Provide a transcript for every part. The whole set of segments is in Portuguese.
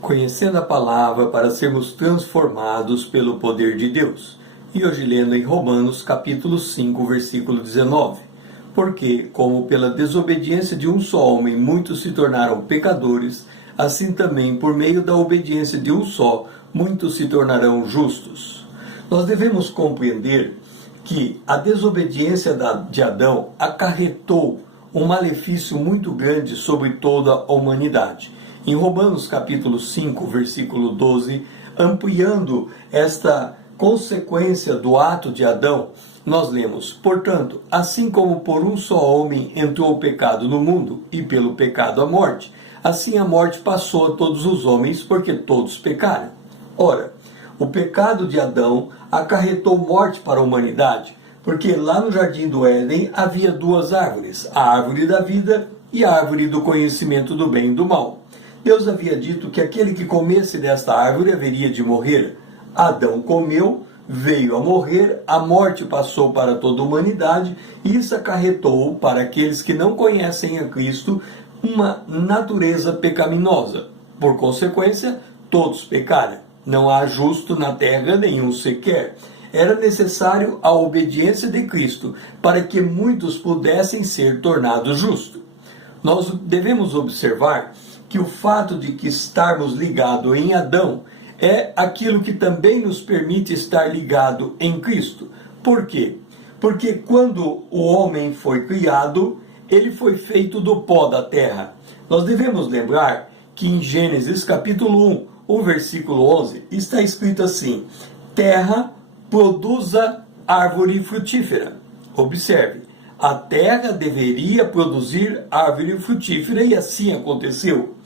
Conhecendo a palavra para sermos transformados pelo poder de Deus. E hoje lendo em Romanos capítulo 5, versículo 19. Porque, como pela desobediência de um só homem muitos se tornaram pecadores, assim também por meio da obediência de um só, muitos se tornarão justos. Nós devemos compreender que a desobediência de Adão acarretou um malefício muito grande sobre toda a humanidade. Em Romanos capítulo 5, versículo 12, ampliando esta consequência do ato de Adão, nós lemos: portanto, assim como por um só homem entrou o pecado no mundo, e pelo pecado a morte, assim a morte passou a todos os homens, porque todos pecaram. Ora, o pecado de Adão acarretou morte para a humanidade, porque lá no jardim do Éden havia duas árvores, a árvore da vida e a árvore do conhecimento do bem e do mal. Deus havia dito que aquele que comesse desta árvore haveria de morrer. Adão comeu, veio a morrer, a morte passou para toda a humanidade, e isso acarretou para aqueles que não conhecem a Cristo uma natureza pecaminosa. Por consequência, todos pecaram. Não há justo na terra nenhum sequer. Era necessário a obediência de Cristo para que muitos pudessem ser tornados justos. Nós devemos observar que o fato de que estarmos ligados em Adão é aquilo que também nos permite estar ligado em Cristo. Por quê? Porque quando o homem foi criado, ele foi feito do pó da terra. Nós devemos lembrar que em Gênesis capítulo 1, o versículo 11, está escrito assim: terra, produza árvore frutífera. Observe, a terra deveria produzir árvore frutífera, e assim aconteceu.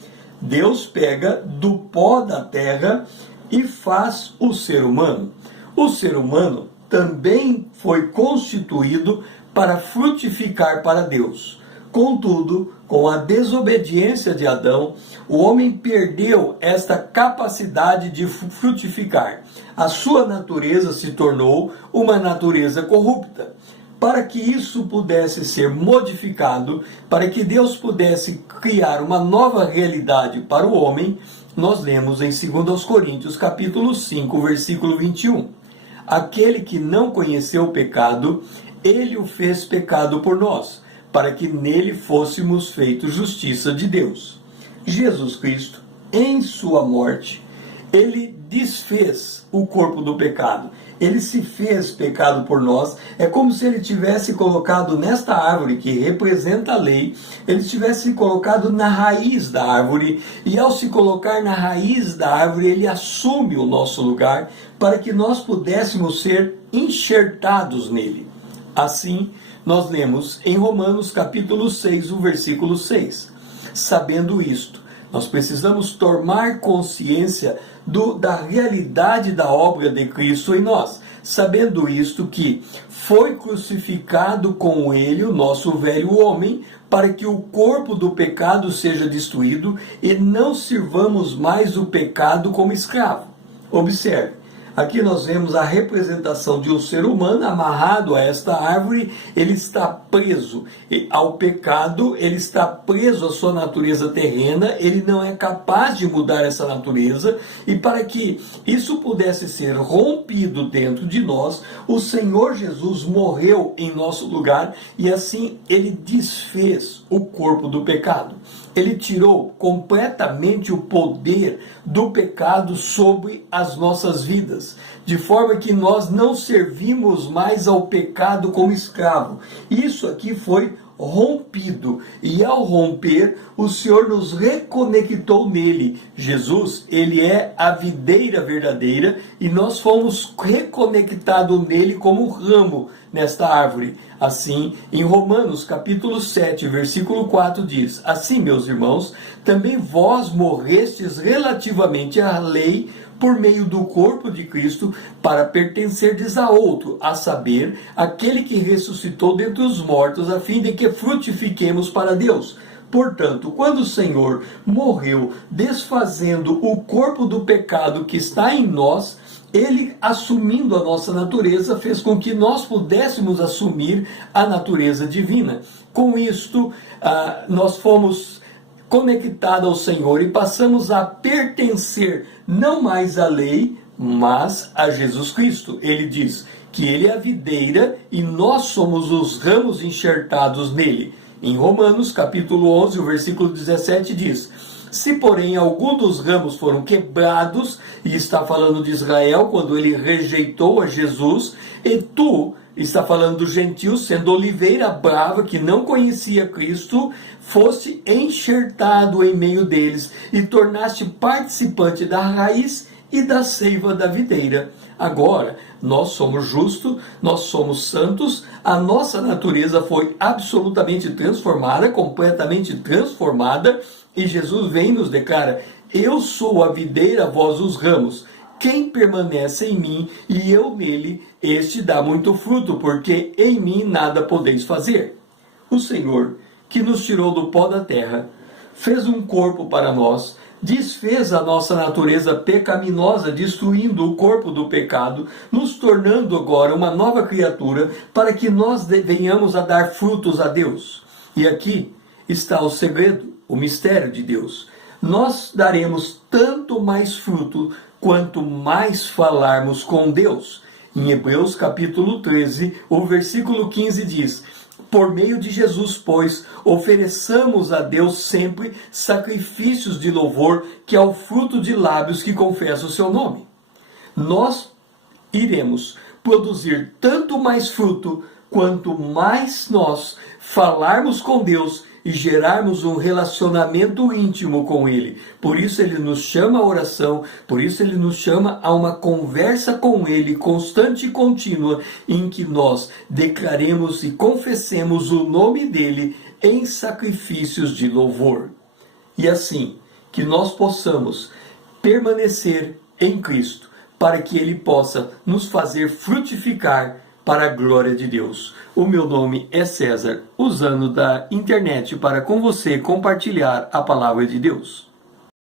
Deus pega do pó da terra e faz o ser humano. O ser humano também foi constituído para frutificar para Deus. Contudo, com a desobediência de Adão, o homem perdeu esta capacidade de frutificar. A sua natureza se tornou uma natureza corrupta. Para que isso pudesse ser modificado, para que Deus pudesse criar uma nova realidade para o homem, nós lemos em 2 Coríntios capítulo 5, versículo 21. Aquele que não conheceu o pecado, ele o fez pecado por nós, para que nele fôssemos feitos justiça de Deus. Jesus Cristo, em sua morte, ele desfez o corpo do pecado. Ele se fez pecado por nós. É como se ele tivesse colocado nesta árvore que representa a lei, ele tivesse colocado na raiz da árvore, e ao se colocar na raiz da árvore, ele assume o nosso lugar para que nós pudéssemos ser enxertados nele. Assim, nós lemos em Romanos capítulo 6, o versículo 6. Sabendo isto, nós precisamos tomar consciência da realidade da obra de Cristo em nós, sabendo isto, que foi crucificado com ele o nosso velho homem, para que o corpo do pecado seja destruído e não sirvamos mais o pecado como escravo. Observe, aqui nós vemos a representação de um ser humano amarrado a esta árvore. Ele está preso ao pecado, ele está preso à sua natureza terrena, ele não é capaz de mudar essa natureza, e para que isso pudesse ser rompido dentro de nós, o Senhor Jesus morreu em nosso lugar, e assim ele desfez o corpo do pecado. Ele tirou completamente o poder do pecado sobre as nossas vidas, de forma que nós não servimos mais ao pecado como escravo. Isso aqui foi rompido, e ao romper, o Senhor nos reconectou nele. Jesus, ele é a videira verdadeira, e nós fomos reconectados nele como ramo nesta árvore. Assim, em Romanos capítulo 7, versículo 4 diz: assim, meus irmãos, também vós morrestes relativamente à lei por meio do corpo de Cristo, para pertencerdes a outro, a saber, aquele que ressuscitou dentre os mortos, a fim de que frutifiquemos para Deus. Portanto, quando o Senhor morreu, desfazendo o corpo do pecado que está em nós, ele, assumindo a nossa natureza, fez com que nós pudéssemos assumir a natureza divina. Com isto, nós fomos conectada ao Senhor e passamos a pertencer não mais à lei, mas a Jesus Cristo. Ele diz que ele é a videira e nós somos os ramos enxertados nele. Em Romanos capítulo 11, o versículo 17 diz: se porém algum dos ramos foram quebrados, e está falando de Israel quando ele rejeitou a Jesus, e tu, está falando dos gentios, sendo oliveira brava que não conhecia Cristo, foste enxertado em meio deles e tornaste participante da raiz e da seiva da videira. Agora, nós somos justos, nós somos santos, a nossa natureza foi absolutamente transformada, completamente transformada, e Jesus vem e nos declara: eu sou a videira, vós os ramos. Quem permanece em mim e eu nele, este dá muito fruto, porque em mim nada podeis fazer. O Senhor, que nos tirou do pó da terra, fez um corpo para nós, desfez a nossa natureza pecaminosa, destruindo o corpo do pecado, nos tornando agora uma nova criatura, para que nós venhamos a dar frutos a Deus. E aqui está o segredo, o mistério de Deus. Nós daremos tanto mais fruto quanto mais falarmos com Deus. Em Hebreus capítulo 13, o versículo 15 diz: por meio de Jesus, pois, ofereçamos a Deus sempre sacrifícios de louvor, que é o fruto de lábios que confessam o seu nome. Nós iremos produzir tanto mais fruto, quanto mais nós falarmos com Deus e gerarmos um relacionamento íntimo com Ele. Por isso Ele nos chama à oração, por isso Ele nos chama a uma conversa com Ele, constante e contínua, em que nós declaremos e confessemos o nome dEle em sacrifícios de louvor. E assim, que nós possamos permanecer em Cristo, para que Ele possa nos fazer frutificar para a glória de Deus. O meu nome é César, usando da internet para com você compartilhar a palavra de Deus.